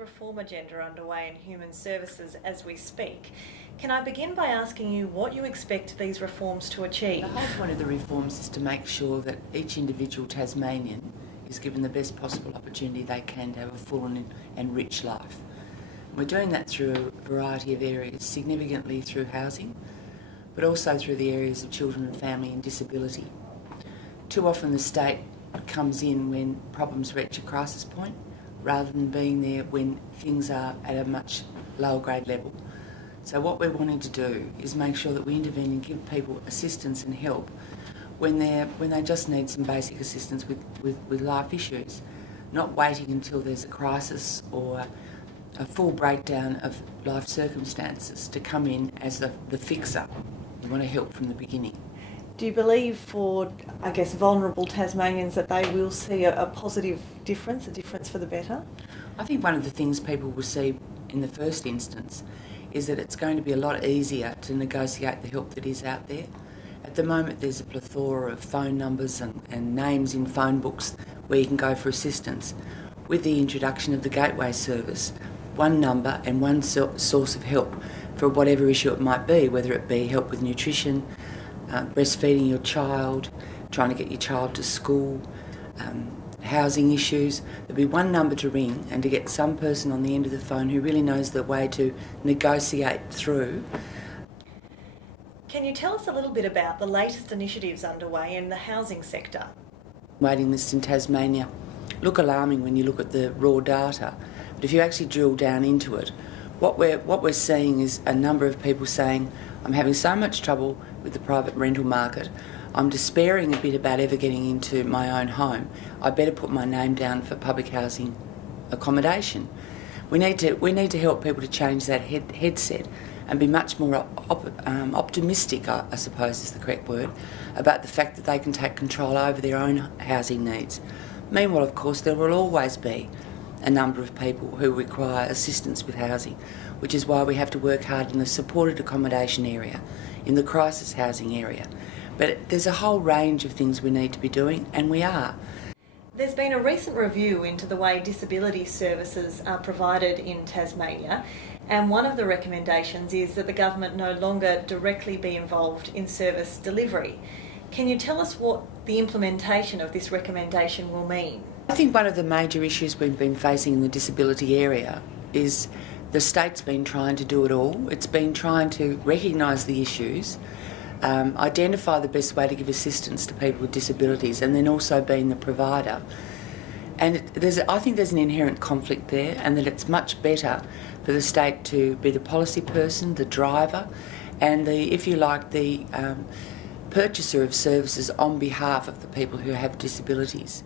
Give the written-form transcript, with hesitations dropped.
reform agenda underway in human services as we speak. Can I begin by asking you what you expect these reforms to achieve? The whole point of the reforms is to make sure that each individual Tasmanian is given the best possible opportunity they can to have a full and rich life. We're doing that through a variety of areas, significantly through housing, but also through the areas of children and family and disability. Too often the state comes in when problems reach a crisis point, rather than being there when things are at a much lower grade level. So what we're wanting to do is make sure that we intervene and give people assistance and help when they just need some basic assistance with life issues, not waiting until there's a crisis or a full breakdown of life circumstances to come in as the fixer. We want to help from the beginning. Do you believe for, vulnerable Tasmanians that they will see a positive difference, a difference for the better? I think one of the things people will see in the first instance is that it's going to be a lot easier to negotiate the help that is out there. At the moment there's a plethora of phone numbers and names in phone books where you can go for assistance. With the introduction of the Gateway service, one number and one source of help for whatever issue it might be, whether it be help with nutrition, breastfeeding your child, trying to get your child to school, housing issues. There'll be one number to ring and to get some person on the end of the phone who really knows the way to negotiate through. Can you tell us a little bit about the latest initiatives underway in the housing sector? Waiting lists in Tasmania look alarming when you look at the raw data, but if you actually drill down into it, what we're seeing is a number of people saying, I'm having so much trouble with the private rental market, I'm despairing a bit about ever getting into my own home, I better put my name down for public housing accommodation. We need to help people to change that headset and be much more optimistic, I suppose is the correct word, about the fact that they can take control over their own housing needs. Meanwhile, of course, there will always be a number of people who require assistance with housing, which is why we have to work hard in the supported accommodation area, in the crisis housing area. But there's a whole range of things we need to be doing, and we are. There's been a recent review into the way disability services are provided in Tasmania, and one of the recommendations is that the government no longer directly be involved in service delivery. Can you tell us what the implementation of this recommendation will mean? I think one of the major issues we've been facing in the disability area is the state's been trying to do it all. It's been trying to recognise the issues, identify the best way to give assistance to people with disabilities, and then also being the provider. And I think there's an inherent conflict there, and that it's much better for the state to be the policy person, the driver, and the purchaser of services on behalf of the people who have disabilities.